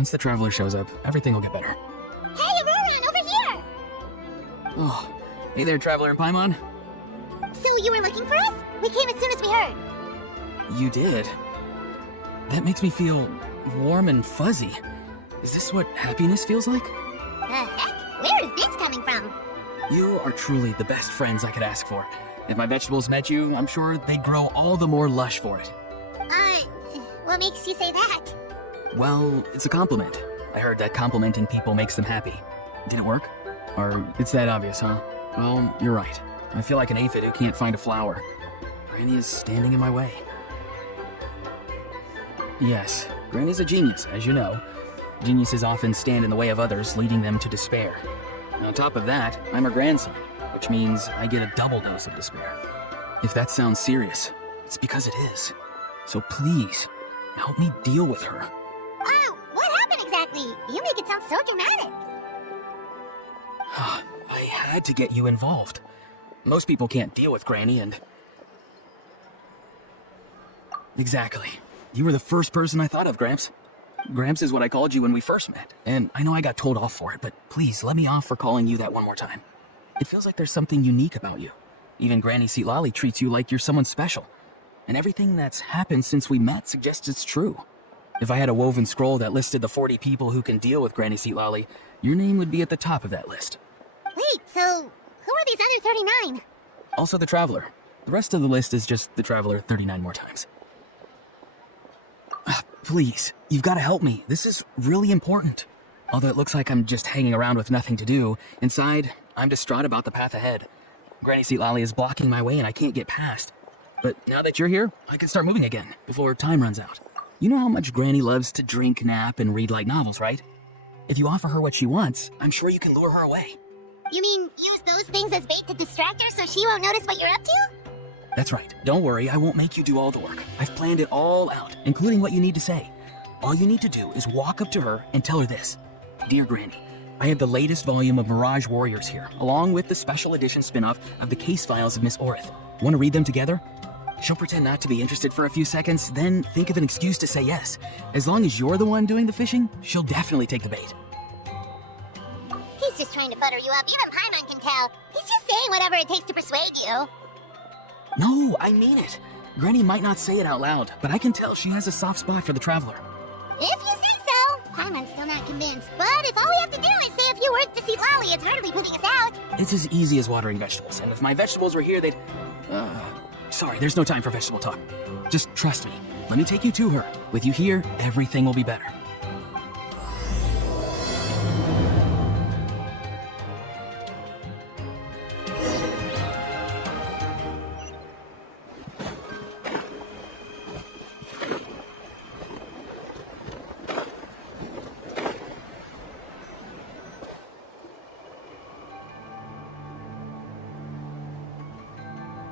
Once the Traveler shows up, everything will get better. Hey, Ororon, over here! Oh, hey there, Traveler and Paimon. So you were looking for us? We came as soon as we heard. You did? That makes me feel warm and fuzzy. Is this what happiness feels like? The heck? Where is this coming from? You are truly the best friends I could ask for. If my vegetables met you, I'm sure they'd grow all the more lush for it. What makes you say that? Well, it's a compliment. I heard that complimenting people makes them happy. Did it work? Or it's that obvious, huh? Well, you're right. I feel like an aphid who can't find a flower. Granny is standing in my way. Yes, Granny's a genius, as you know. Geniuses often stand in the way of others, leading them to despair. On top of that, I'm her grandson, which means I get a double dose of despair. If that sounds serious, it's because it is. So please, help me deal with her. Oh, what happened exactly? You make it sound so dramatic. I had to get you involved. Most people can't deal with Granny and... Exactly. You were the first person I thought of, Gramps. Gramps is what I called you when we first met, and I know I got told off for it, but please let me off for calling you that one more time. It feels like there's something unique about you. Even Granny Citlali treats you like you're someone special. And everything that's happened since we met suggests it's true. If I had a woven scroll that listed the 40 people who can deal with Granny Citlali, your name would be at the top of that list. Wait, so who are these other 39? Also the Traveler. The rest of the list is just the Traveler 39 more times. Please, you've got to help me. This is really important. Although it looks like I'm just hanging around with nothing to do, inside, I'm distraught about the path ahead. Granny Citlali is blocking my way and I can't get past. But now that you're here, I can start moving again, before time runs out. You know how much Granny loves to drink, nap, and read light novels, right? If you offer her what she wants, I'm sure you can lure her away. You mean use those things as bait to distract her so she won't notice what you're up to? That's right. Don't worry, I won't make you do all the work. I've planned it all out, including what you need to say. All you need to do is walk up to her and tell her this. Dear Granny, I have the latest volume of Mirage Warriors here, along with the special edition spin-off of the case files of Miss Orith. Want to read them together? She'll pretend not to be interested for a few seconds, then think of an excuse to say yes. As long as you're the one doing the fishing, she'll definitely take the bait. He's just trying to butter you up. Even Paimon can tell. He's just saying whatever it takes to persuade you. No, I mean it. Granny might not say it out loud, but I can tell she has a soft spot for the Traveler. If you say so. Paimon's still not convinced. But if all we have to do is say a few words to Citlali, it's hardly putting us out. It's as easy as watering vegetables, and if my vegetables were here, they'd... Sorry, there's no time for vegetable talk. Just trust me. Let me take you to her. With you here, everything will be better.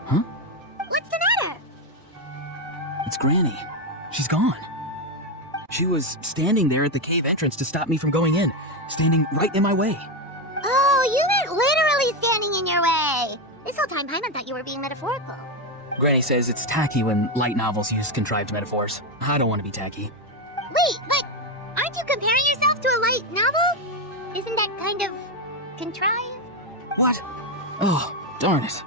Huh? What's the matter? It's Granny. She's gone. She was standing there at the cave entrance to stop me from going in, standing right in my way. Oh, you meant literally standing in your way. This whole time Paimon thought you were being metaphorical. Granny says it's tacky when light novels use contrived metaphors. I don't want to be tacky. Wait, but aren't you comparing yourself to a light novel? Isn't that kind of contrived? What? Oh, darn it.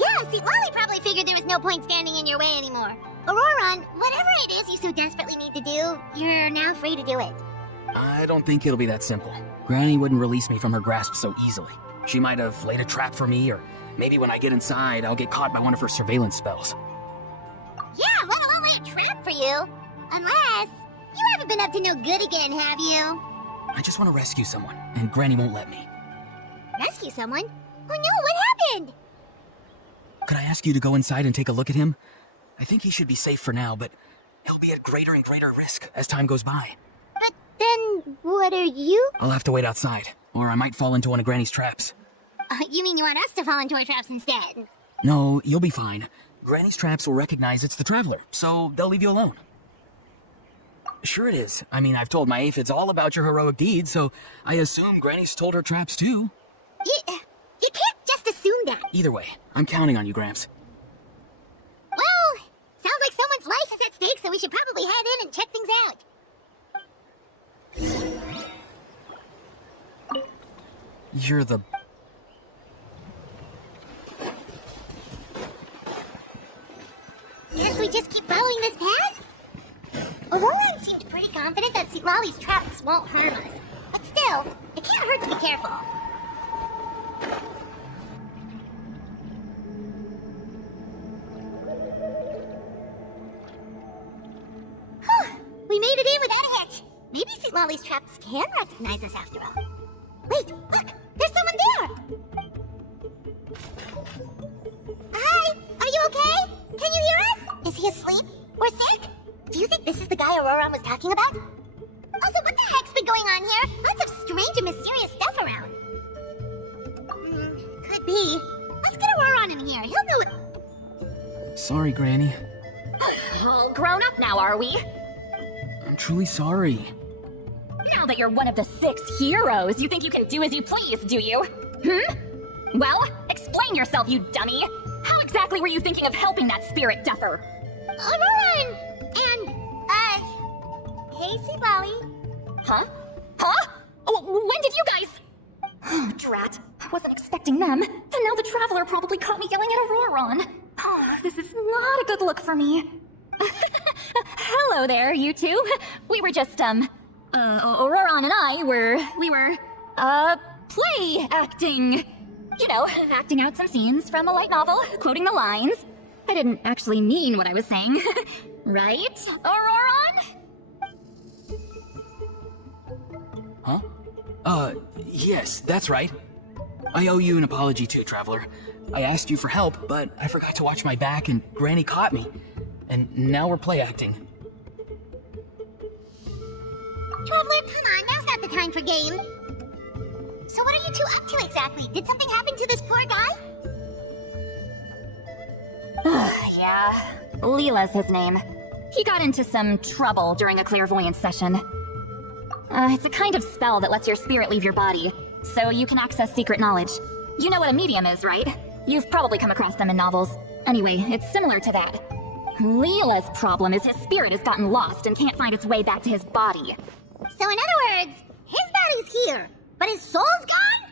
Yeah, see, Lolly probably figured there was no point standing in your way anymore. Ororon, whatever it is you so desperately need to do, you're now free to do it. I don't think it'll be that simple. Granny wouldn't release me from her grasp so easily. She might have laid a trap for me, or maybe when I get inside, I'll get caught by one of her surveillance spells. Yeah, let alone lay a trap for you. Unless you haven't been up to no good again, have you? I just want to rescue someone, and Granny won't let me. Rescue someone? Oh no, what happened? Could I ask you to go inside and take a look at him? I think he should be safe for now, but he'll be at greater and greater risk as time goes by. But then, what are you? I'll have to wait outside, or I might fall into one of Granny's traps. You mean you want us to fall into our traps instead? No, you'll be fine. Granny's traps will recognize it's the Traveler, so they'll leave you alone. Sure it is. I mean, I've told my aphids all about your heroic deeds, so I assume Granny's told her traps too. You can't just assume that. Either way, I'm counting on you, Gramps. Well, sounds like someone's life is at stake, so we should probably head in and check things out. You're the... Guess we just keep following this path? Ororon seemed pretty confident that Citlali's traps won't harm us. But still, it can't hurt to be careful. We made it in without a hitch. Maybe Citlali's traps can recognize us after all. Wait, look! There's someone there! Hi! Are you okay? Can you hear us? Is he asleep? Or sick? Do you think this is the guy Ororon was talking about? Also, what the heck's been going on here? Lots of strange and mysterious stuff around. Could be. Let's get Ororon in here. He'll know it. Sorry, Granny. All grown up now, are we? I'm truly sorry. Now that you're one of the 6 heroes, you think you can do as you please, do you? Well, explain yourself, you dummy! How exactly were you thinking of helping that spirit duffer? Ororon! And, hey, Citlali. Huh? When did you guys... Oh, drat. I wasn't expecting them. And now the Traveler probably caught me yelling at Ororon. Oh, this is not a good look for me. Hello there, you two. We were just, Ororon and I we were, play acting. You know, acting out some scenes from a light novel, quoting the lines. I didn't actually mean what I was saying. Right, Ororon? Huh? Yes, that's right. I owe you an apology too, Traveler. I asked you for help, but I forgot to watch my back and Granny caught me. And now we're play acting. Traveler, come on, now's not the time for game. So what are you two up to exactly? Did something happen to this poor guy? Yeah, Leela's his name. He got into some trouble during a clairvoyance session. It's a kind of spell that lets your spirit leave your body, so you can access secret knowledge. You know what a medium is, right? You've probably come across them in novels. Anyway, it's similar to that. Leela's problem is his spirit has gotten lost and can't find its way back to his body. So in other words, his body's here, but his soul's gone?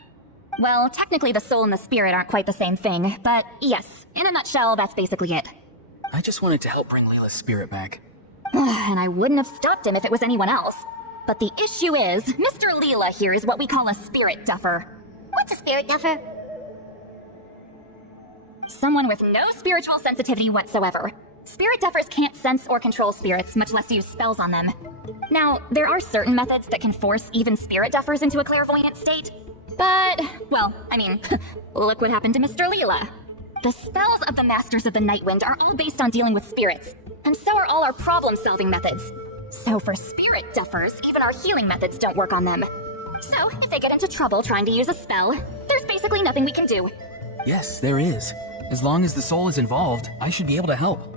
Well, technically the soul and the spirit aren't quite the same thing, but yes, in a nutshell, that's basically it. I just wanted to help bring Leela's spirit back. And I wouldn't have stopped him if it was anyone else. But the issue is, Mr. Leela here is what we call a spirit duffer. What's a spirit duffer? Someone with no spiritual sensitivity whatsoever. Spirit duffers can't sense or control spirits, much less use spells on them. Now, there are certain methods that can force even spirit duffers into a clairvoyant state. But, well, I mean, look what happened to Mr. Leela. The spells of the Masters of the Nightwind are all based on dealing with spirits, and so are all our problem-solving methods. So for spirit duffers, even our healing methods don't work on them. So, if they get into trouble trying to use a spell, there's basically nothing we can do. Yes, there is. As long as the soul is involved, I should be able to help.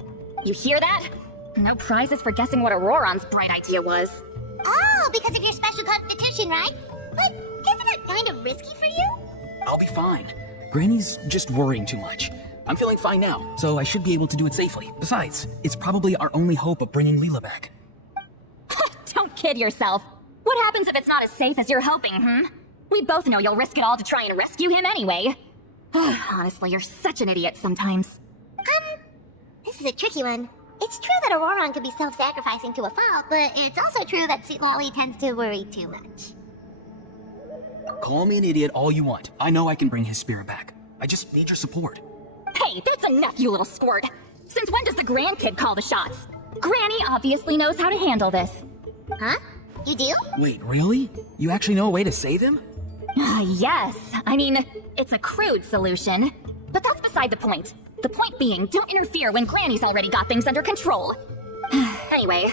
You hear that? No prizes for guessing what Ororon's bright idea was. Oh, because of your special constitution, right? But isn't that kind of risky for you? I'll be fine. Granny's just worrying too much. I'm feeling fine now, so I should be able to do it safely. Besides, it's probably our only hope of bringing Leela back. Don't kid yourself. What happens if it's not as safe as you're hoping, We both know you'll risk it all to try and rescue him anyway. Honestly, you're such an idiot sometimes. This is a tricky one. It's true that Ororon could be self-sacrificing to a fault, but it's also true that Citlali tends to worry too much. Call me an idiot all you want. I know I can bring his spirit back. I just need your support. Hey, that's enough, you little squirt. Since when does the grandkid call the shots? Granny obviously knows how to handle this. Huh? You do? Wait, really? You actually know a way to save him? Yes. I mean, it's a crude solution. But that's beside the point. The point being, don't interfere when Granny's already got things under control. Anyway,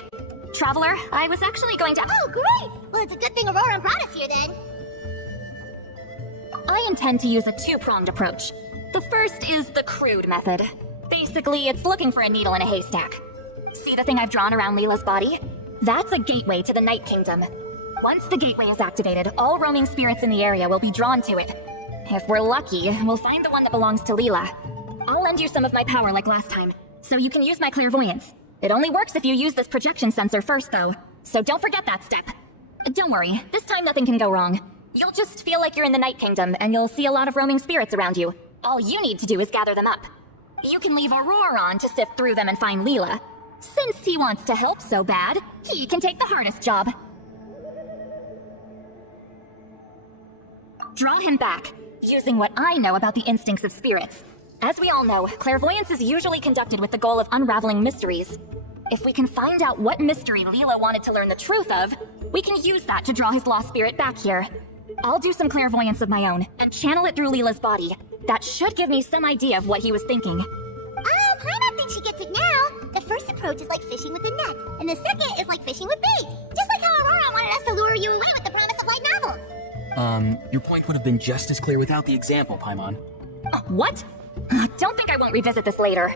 Traveler, I was actually going to... Oh, great! Well, it's a good thing Ororon brought us here then. I intend to use a two-pronged approach. The first is the crude method. Basically, it's looking for a needle in a haystack. See the thing I've drawn around Leela's body? That's a gateway to the Night Kingdom. Once the gateway is activated, all roaming spirits in the area will be drawn to it. If we're lucky, we'll find the one that belongs to Leela. I'll lend you some of my power like last time, so you can use my clairvoyance. It only works if you use this projection sensor first, though, so don't forget that step. Don't worry, this time nothing can go wrong. You'll just feel like you're in the Night Kingdom, and you'll see a lot of roaming spirits around you. All you need to do is gather them up. You can leave Ororon to sift through them and find Leela. Since he wants to help so bad, he can take the hardest job. Draw him back, using what I know about the instincts of spirits. As we all know, clairvoyance is usually conducted with the goal of unraveling mysteries. If we can find out what mystery Leela wanted to learn the truth of, we can use that to draw his lost spirit back here. I'll do some clairvoyance of my own, and channel it through Leela's body. That should give me some idea of what he was thinking. Paimon thinks she gets it now. The first approach is like fishing with a net, and the second is like fishing with bait. Just like how Aurora wanted us to lure you away with the promise of light novels. Your point would have been just as clear without the example, Paimon. What? Don't think I won't revisit this later.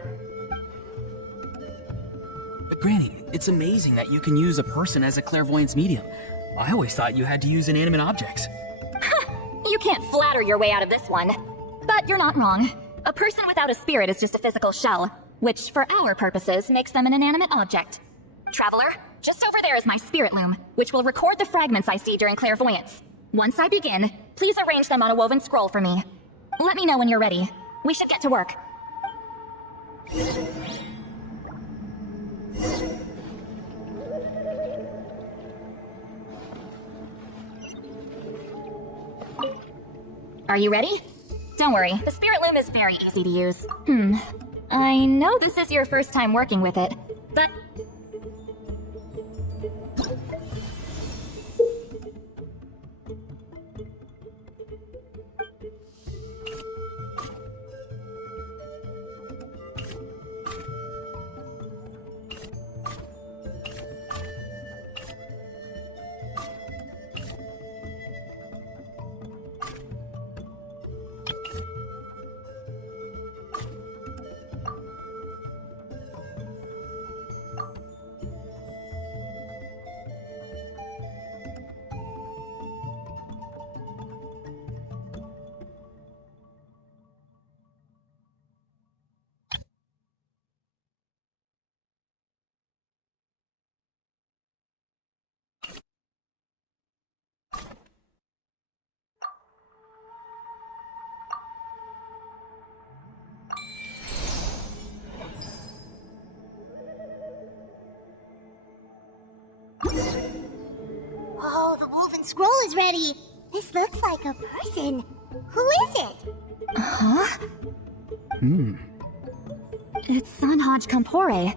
But Granny, it's amazing that you can use a person as a clairvoyance medium. I always thought you had to use inanimate objects. You can't flatter your way out of this one. But you're not wrong. A person without a spirit is just a physical shell, which for our purposes makes them an inanimate object. Traveler, just over there is my spirit loom, which will record the fragments I see during clairvoyance. Once I begin, please arrange them on a woven scroll for me. Let me know when you're ready. We should get to work. Are you ready? Don't worry, the spirit loom is very easy to use. I know this is your first time working with it, but... Oh, the woven scroll is ready. This looks like a person. Who is it? Huh? It's Sanhaj Kampore.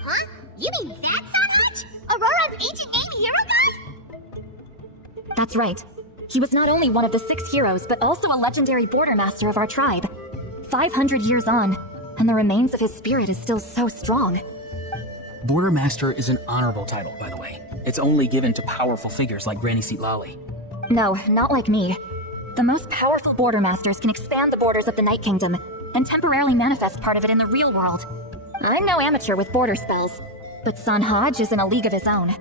Huh? You mean that Sanhaj? Auroron's ancient name hero god? That's right. He was not only one of the 6 heroes, but also a legendary border master of our tribe. 500 years on, and the remains of his spirit is still so strong. Border Master is an honorable title, by the way. It's only given to powerful figures like Granny Citlali. No, not like me. The most powerful border masters can expand the borders of the Night Kingdom and temporarily manifest part of it in the real world. I'm no amateur with border spells, but Sanhaj is in a league of his own.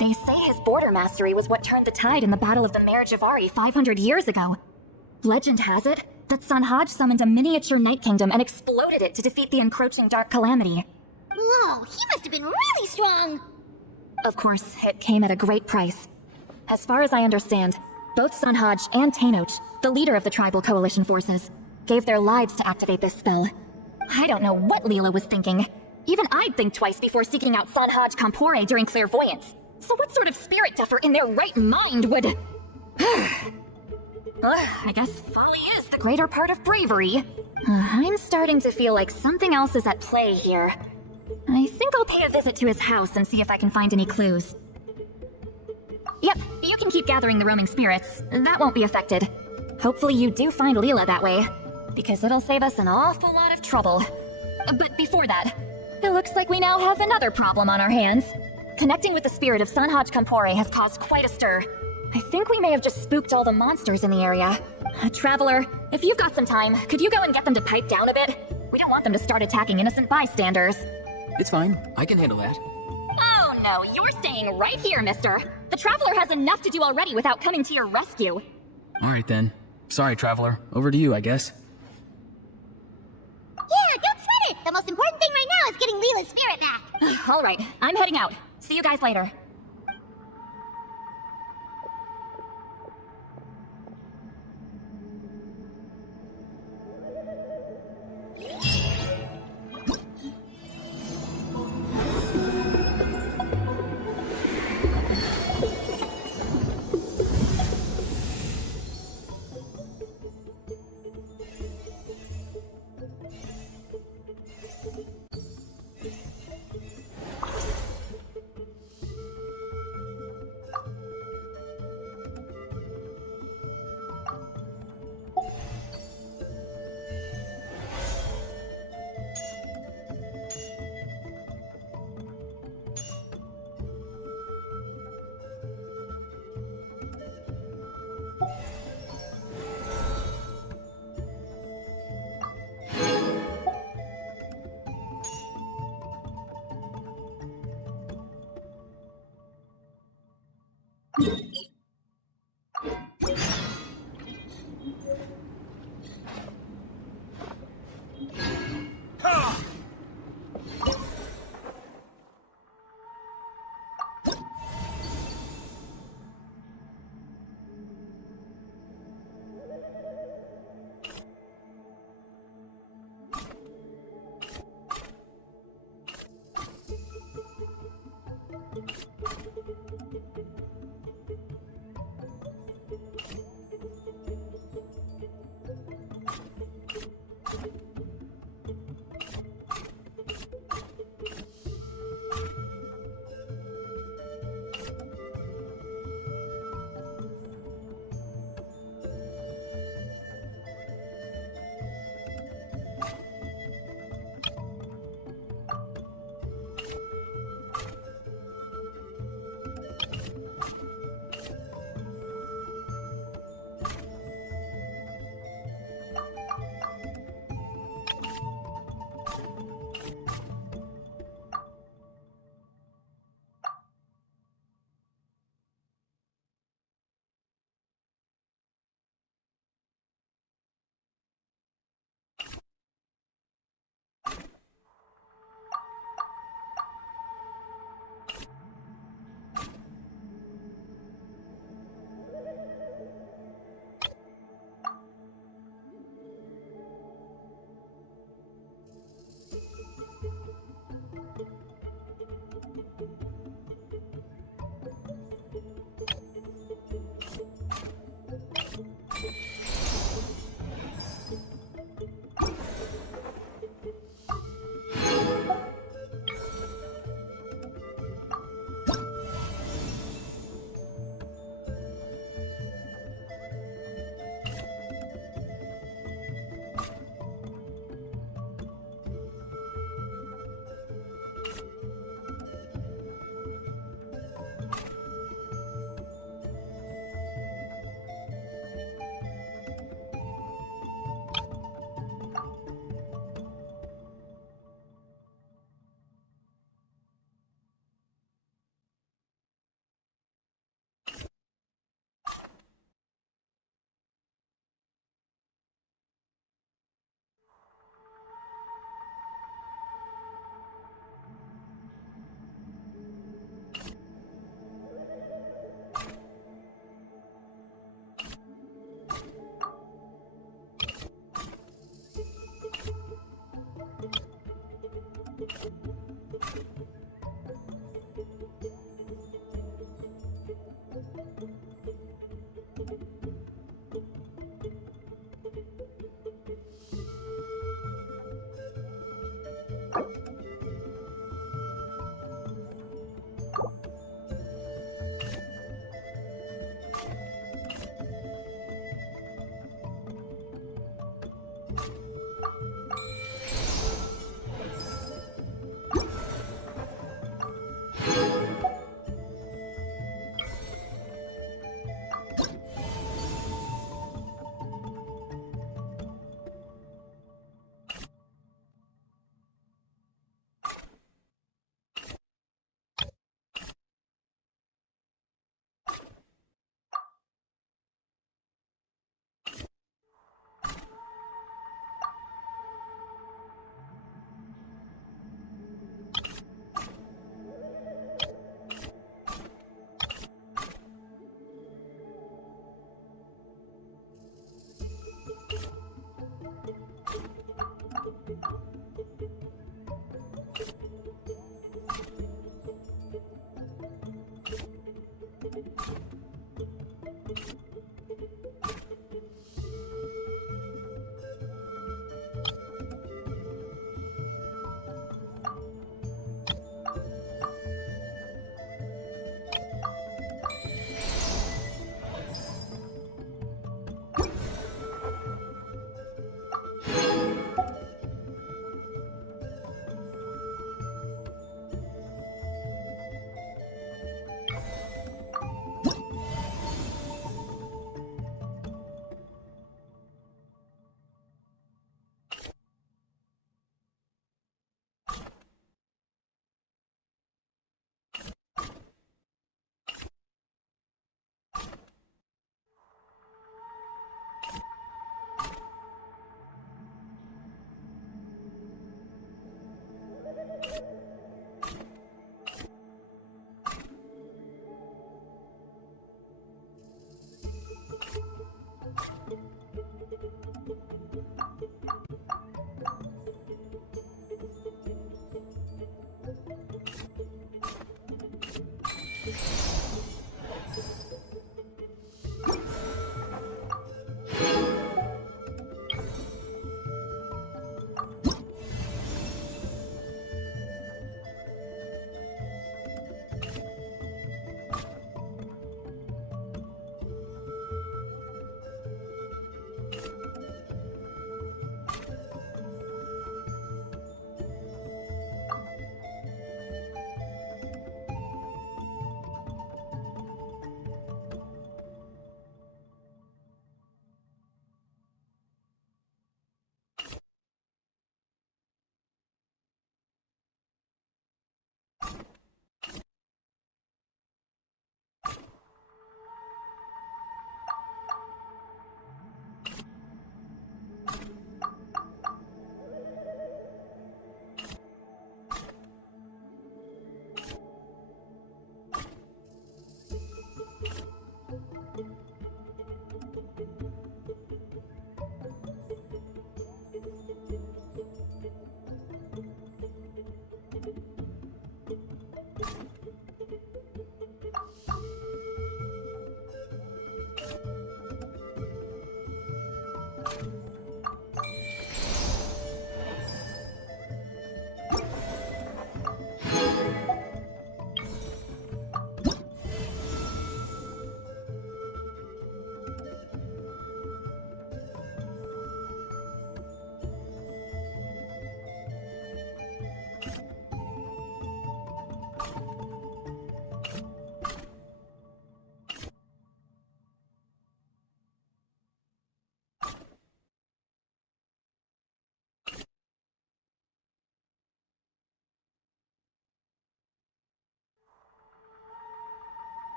They say his border mastery was what turned the tide in the Battle of the Mare Jivari 500 years ago. Legend has it that Sanhaj summoned a miniature Night Kingdom and exploded it to defeat the encroaching Dark Calamity. Whoa, he must have been really strong. Of course, it came at a great price. As far as I understand, both Sanhaj and Tenoch, the leader of the tribal coalition forces, gave their lives to activate this spell. I don't know what Leela was thinking. Even I'd think twice before seeking out Sanhaj Kampore during clairvoyance. So what sort of spirit duffer in their right mind would... I guess folly is the greater part of bravery. I'm starting to feel like something else is at play here. I think I'll pay a visit to his house and see if I can find any clues. Yep, you can keep gathering the roaming spirits. That won't be affected. Hopefully you do find Leela that way, because it'll save us an awful lot of trouble. But before that, it looks like we now have another problem on our hands. Connecting with the spirit of Sanhaj Kampore has caused quite a stir. I think we may have just spooked all the monsters in the area. Traveler, if you've got some time, could you go and get them to pipe down a bit? We don't want them to start attacking innocent bystanders. It's fine. I can handle that. Oh no, you're staying right here, mister. The Traveler has enough to do already without coming to your rescue. Alright then. Sorry, Traveler. Over to you, I guess. Yeah, don't sweat it. The most important thing right now is getting Leela's spirit back. Alright, I'm heading out. See you guys later.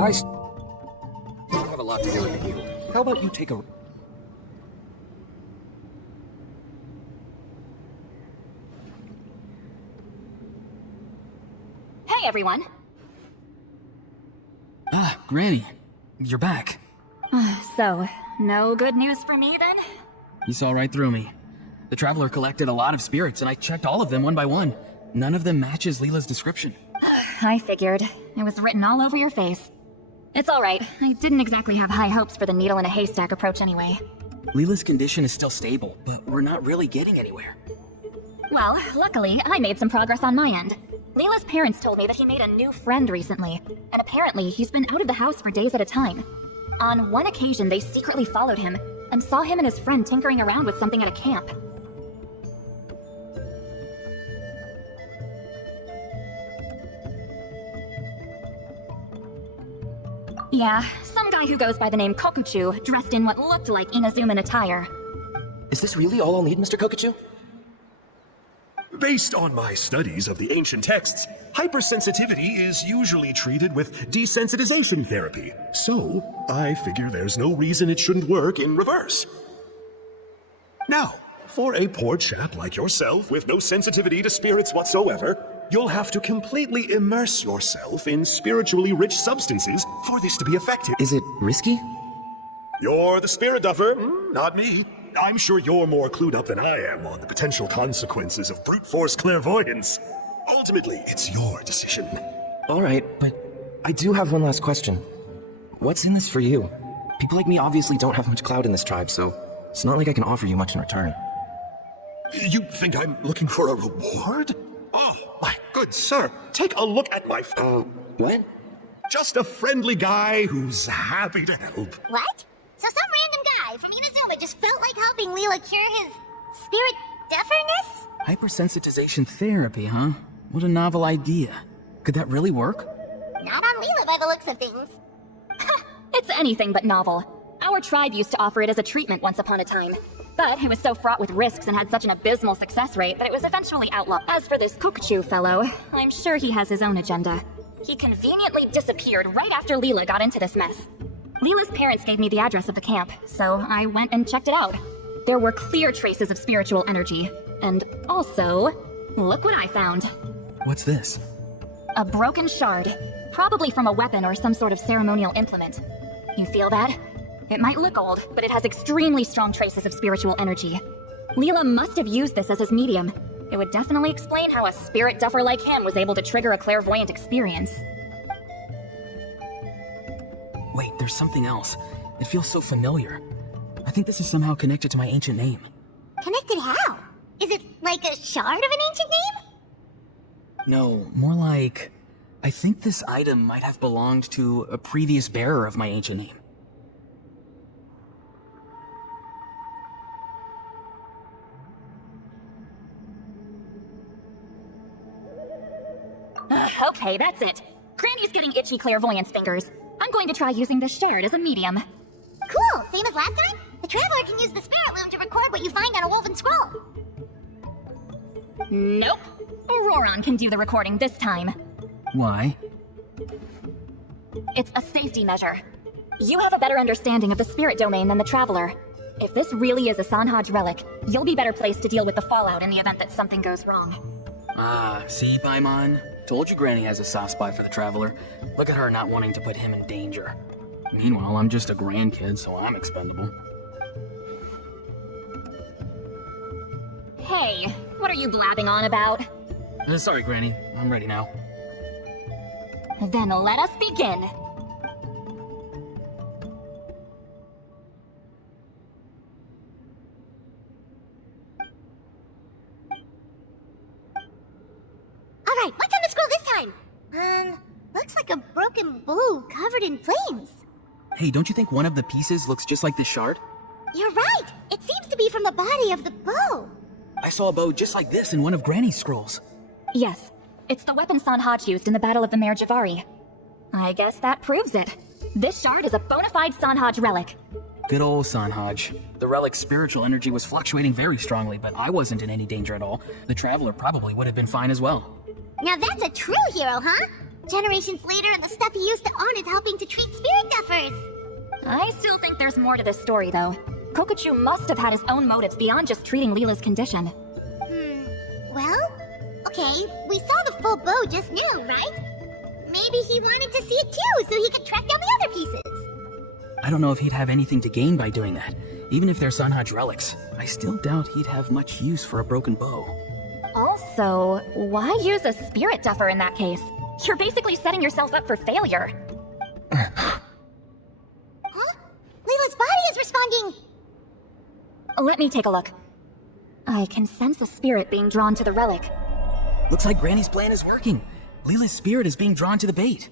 I have a lot to do with the guild. How about you take a... Hey, everyone. Ah, Granny. You're back. So, no good news for me then? You saw right through me. The Traveler collected a lot of spirits, and I checked all of them one by one. None of them matches Leela's description. I figured. It was written all over your face. It's alright. I didn't exactly have high hopes for the needle in a haystack approach anyway. Leela's condition is still stable, but we're not really getting anywhere. Well, luckily, I made some progress on my end. Leela's parents told me that he made a new friend recently, and apparently he's been out of the house for days at a time. On one occasion, they secretly followed him, and saw him and his friend tinkering around with something at a camp. Yeah, some guy who goes by the name Kokuchuu, dressed in what looked like Inazuman attire. Is this really all I'll need, Mr. Kokuchuu? Based on my studies of the ancient texts, hypersensitivity is usually treated with desensitization therapy. So, I figure there's no reason it shouldn't work in reverse. Now, for a poor chap like yourself with no sensitivity to spirits whatsoever, you'll have to completely immerse yourself in spiritually rich substances for this to be effective. Is it risky? You're the spirit duffer, not me. I'm sure you're more clued up than I am on the potential consequences of brute force clairvoyance. Ultimately, it's your decision. All right, but I do have one last question. What's in this for you? People like me obviously don't have much clout in this tribe, so it's not like I can offer you much in return. You think I'm looking for a reward? Oh, my good sir, take a look at my... What? Just a friendly guy who's happy to help. What? So some random guy from Inazuma just felt like helping Leela cure his spirit deaferness? Hypersensitization therapy, huh? What a novel idea. Could that really work? Not on Leela by the looks of things. It's anything but novel. Our tribe used to offer it as a treatment once upon a time. But it was so fraught with risks and had such an abysmal success rate that it was eventually outlawed. As for this Kokuchuu fellow, I'm sure he has his own agenda. He conveniently disappeared right after Leela got into this mess. Leela's parents gave me the address of the camp, so I went and checked it out. There were clear traces of spiritual energy. And also, look what I found. What's this? A broken shard, probably from a weapon or some sort of ceremonial implement. You feel that? It might look old, but it has extremely strong traces of spiritual energy. Leela must have used this as his medium. It would definitely explain how a spirit duffer like him was able to trigger a clairvoyant experience. Wait, there's something else. It feels so familiar. I think this is somehow connected to my ancient name. Connected how? Is it like a shard of an ancient name? No, more like... I think this item might have belonged to a previous bearer of my ancient name. Okay, that's it. Granny's getting itchy clairvoyance fingers. I'm going to try using this shard as a medium. Cool, same as last time? The Traveler can use the Spirit Loom to record what you find on a woven scroll. Nope. Ororon can do the recording this time. Why? It's a safety measure. You have a better understanding of the spirit domain than the Traveler. If this really is a Sanhaj relic, you'll be better placed to deal with the fallout in the event that something goes wrong. Ah, see, Paimon? Told you Granny has a soft spot for the Traveler. Look at her not wanting to put him in danger. Meanwhile, I'm just a grandkid, so I'm expendable. Hey, what are you blabbing on about? Sorry, Granny. I'm ready now. Then let us begin. Alright, what's on the scroll this time? Looks like a broken bow covered in flames. Hey, don't you think one of the pieces looks just like this shard? You're right! It seems to be from the body of the bow. I saw a bow just like this in one of Granny's scrolls. Yes, it's the weapon Sanhaj used in the Battle of the Mare Jivari. I guess that proves it. This shard is a bona fide Sanhaj relic. Good old Sanhaj. The relic's spiritual energy was fluctuating very strongly, but I wasn't in any danger at all. The Traveler probably would have been fine as well. Now that's a true hero, huh? Generations later, and the stuff he used to own is helping to treat spirit duffers. I still think there's more to this story, though. Kokuchuu must have had his own motives beyond just treating Leela's condition. Well, okay, we saw the full bow just now, right? Maybe he wanted to see it too, so he could track down the other pieces. I don't know if he'd have anything to gain by doing that. Even if they're Sanhaj relics, I still doubt he'd have much use for a broken bow. Also, why use a spirit duffer in that case? You're basically setting yourself up for failure. Let me take a look. I can sense a spirit being drawn to the relic. Looks like Granny's plan is working. Leela's spirit is being drawn to the bait.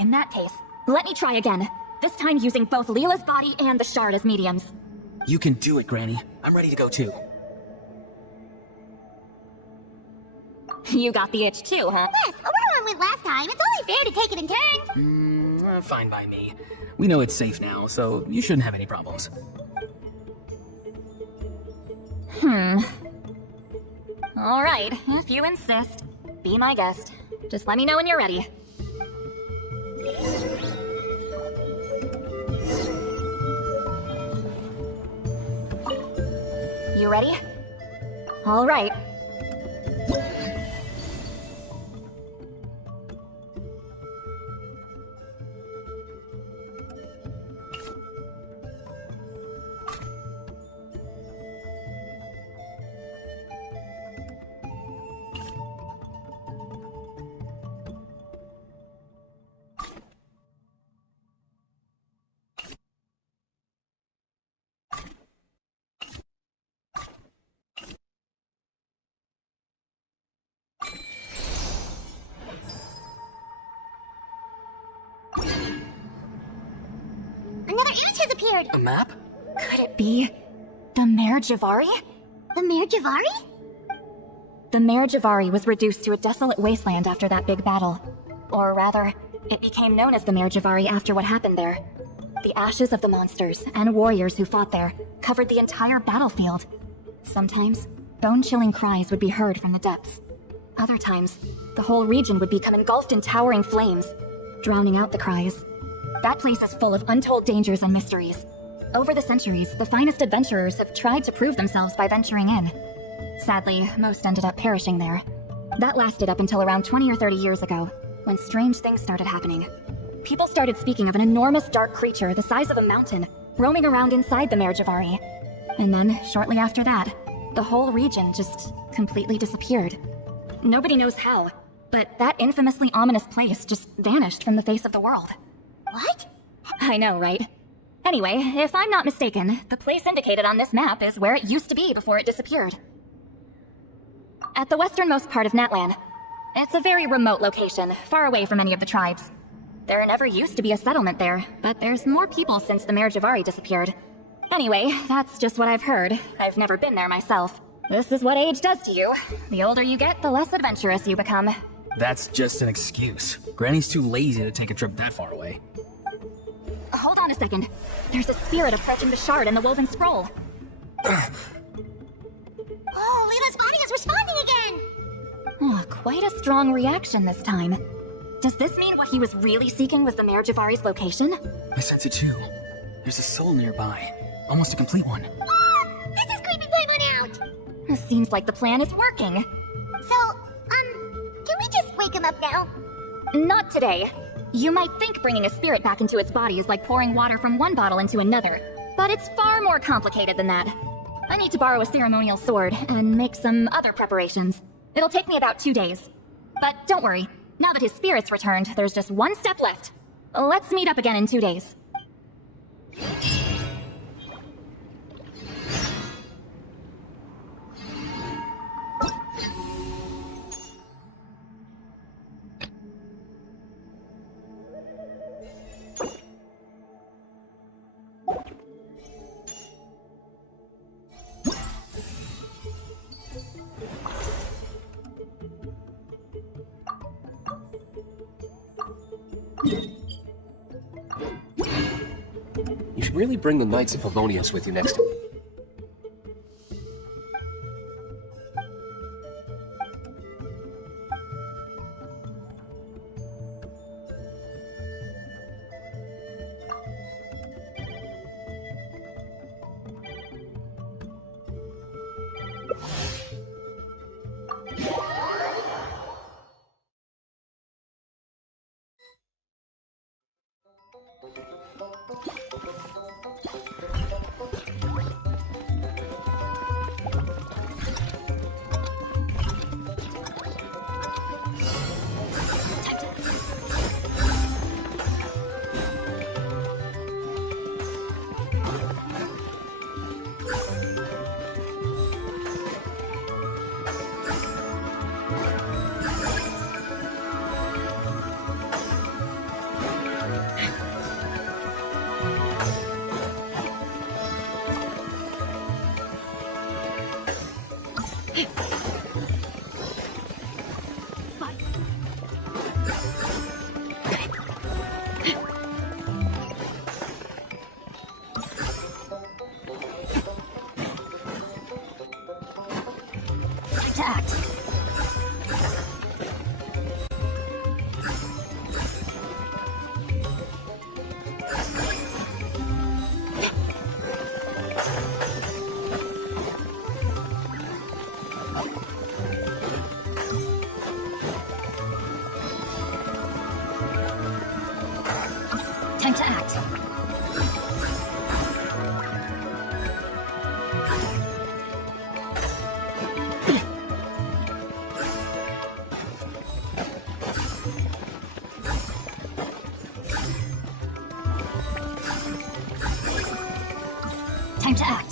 In that case, let me try again. This time using both Leela's body and the shard as mediums. You can do it, Granny. I'm ready to go too. You got the itch too, huh? Yes, Ororon went last time. It's only fair to take it in turns. Fine by me. We know it's safe now, so you shouldn't have any problems. Alright, if you insist. Be my guest. Just let me know when you're ready. You ready? Alright. Another image has appeared. A map? Could it be the Mare Jivari? The Mare Jivari? The Mare Jivari was reduced to a desolate wasteland after that big battle. Or rather, it became known as the Mare Jivari after what happened there. The ashes of the monsters and warriors who fought there covered the entire battlefield. Sometimes, bone-chilling cries would be heard from the depths. Other times, the whole region would become engulfed in towering flames, drowning out the cries. That place is full of untold dangers and mysteries. Over the centuries, the finest adventurers have tried to prove themselves by venturing in. Sadly, most ended up perishing there. That lasted up until around 20 or 30 years ago, when strange things started happening. People started speaking of an enormous dark creature the size of a mountain, roaming around inside the Mare Jivari. And then, shortly after that, the whole region just completely disappeared. Nobody knows how, but that infamously ominous place just vanished from the face of the world. What? I know, right? Anyway, if I'm not mistaken, the place indicated on this map is where it used to be before it disappeared. At the westernmost part of Natlan. It's a very remote location, far away from any of the tribes. There never used to be a settlement there, but there's more people since the Mare Jivari disappeared. Anyway, that's just what I've heard. I've never been there myself. This is what age does to you. The older you get, the less adventurous you become. That's just an excuse. Granny's too lazy to take a trip that far away. Hold on a second. There's a spirit approaching the shard in the woven scroll. Oh, Leela's body is responding again! Oh, quite a strong reaction this time. Does this mean what he was really seeking was the Mare Jivari's location? I sense it too. There's a soul nearby. Almost a complete one. Ah! This is creepy Paimon out! It seems like the plan is working. So, can we just wake him up now? Not today. You might think bringing a spirit back into its body is like pouring water from one bottle into another, but it's far more complicated than that. I need to borrow a ceremonial sword and make some other preparations. It'll take me about 2 days. But don't worry, now that his spirit's returned, there's just one step left. Let's meet up again in 2 days. You should really bring the Knights of Favonius with you next time. To act. Time to act. Time to act.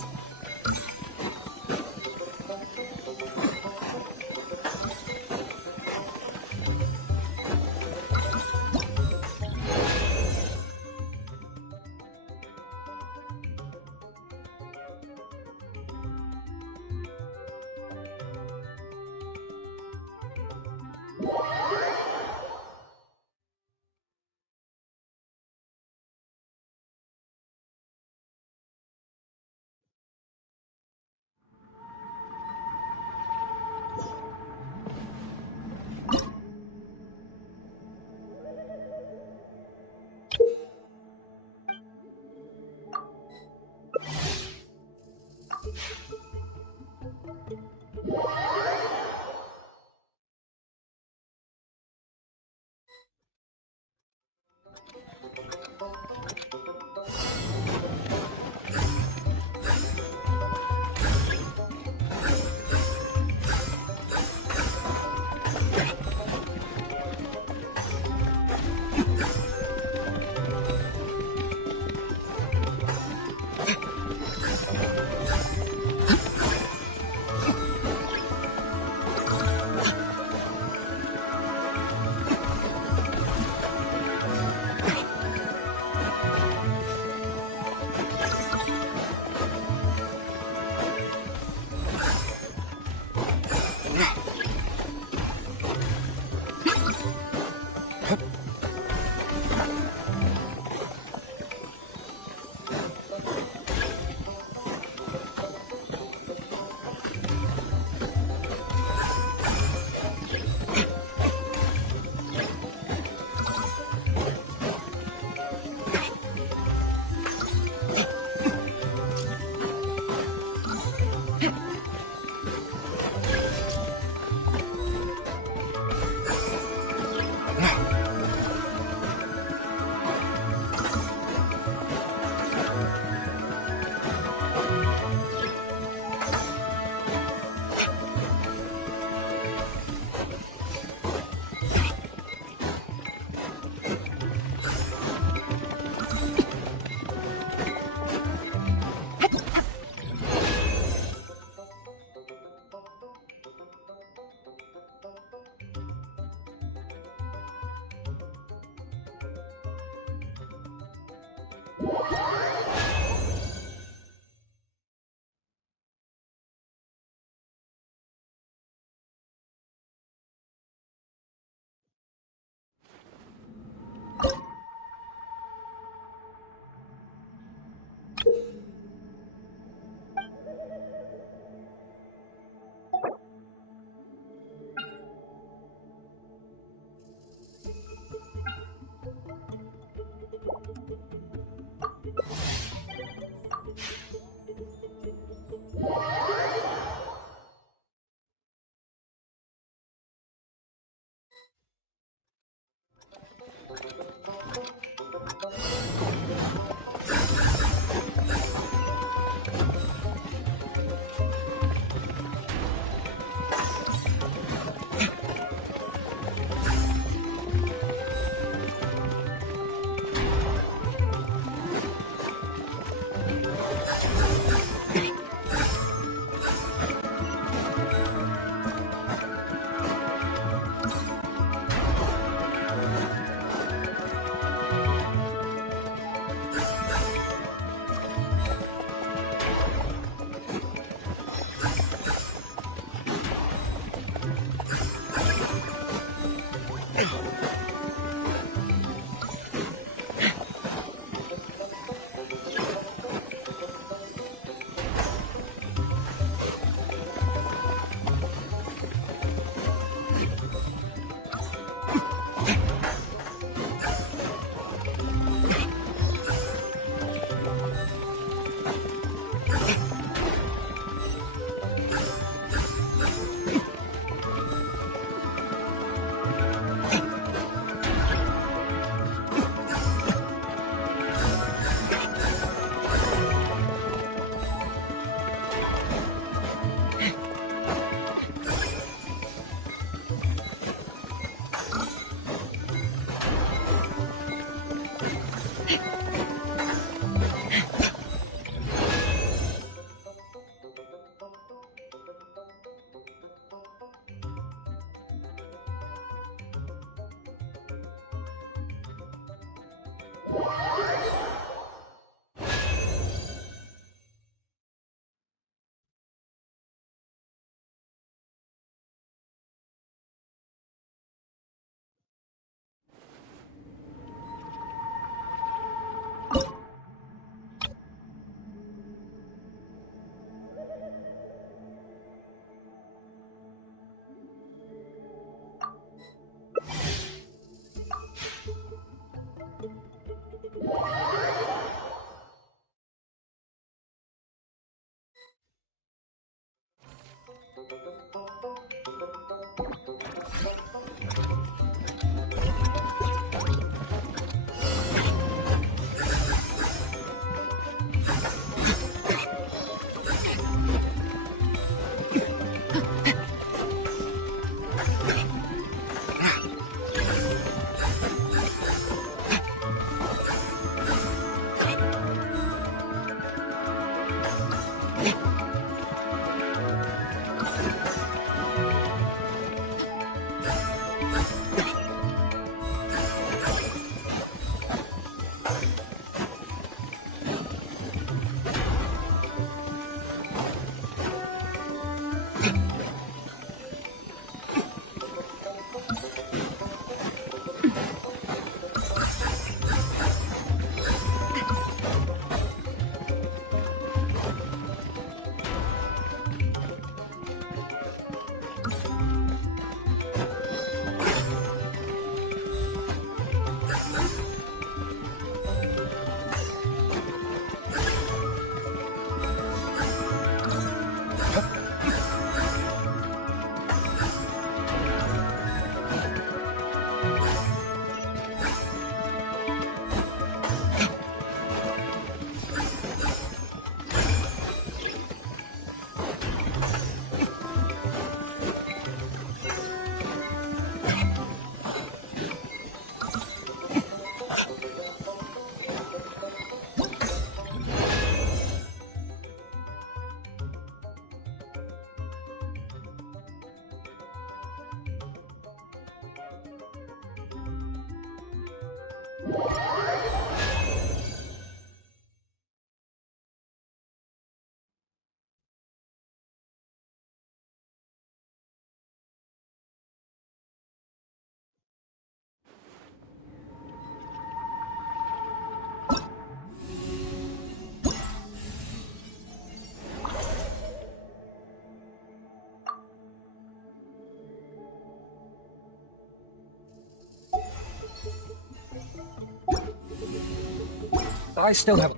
I still have...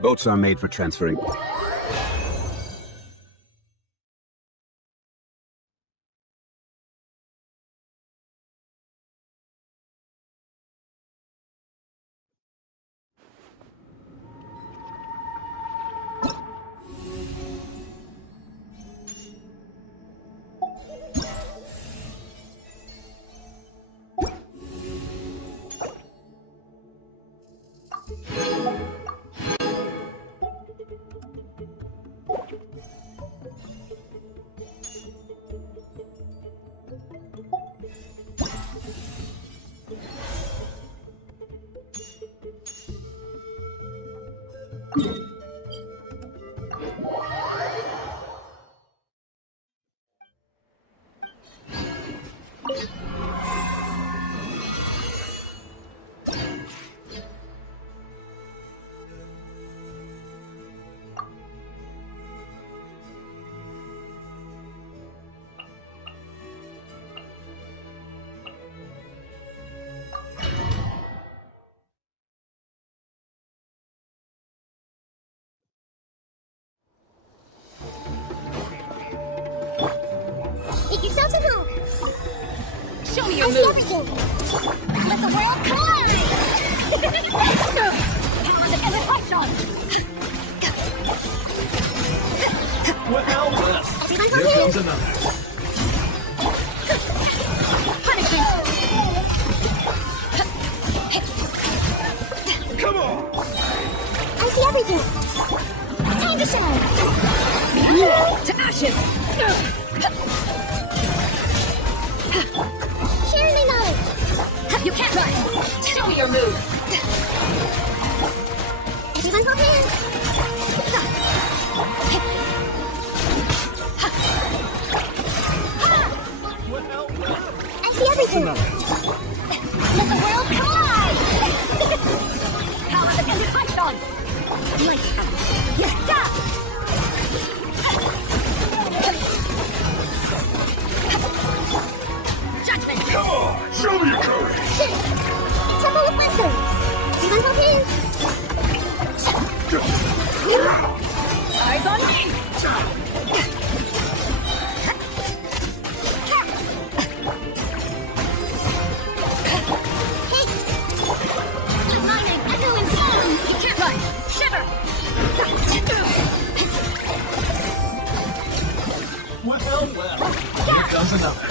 Boats are made for transferring. Make yourselves at home. Show me your I see moves. everything. Let the world collide. Power defender question. Well, well. Everyone Here go comes in. another. Punishment. Come on! I see everything. Time to shine. To ashes. Share my knowledge. You can't run! Show me your move! Everyone hold hands. I see everything. Let the world collide. Power defended Python! Lights out! Yeah! Judgment! Show me your courage! Temple of Wisdom. Everyone hold hands. Eyes on me! With my name, echo and sound. You can't run! Shiver! Well, here comes another.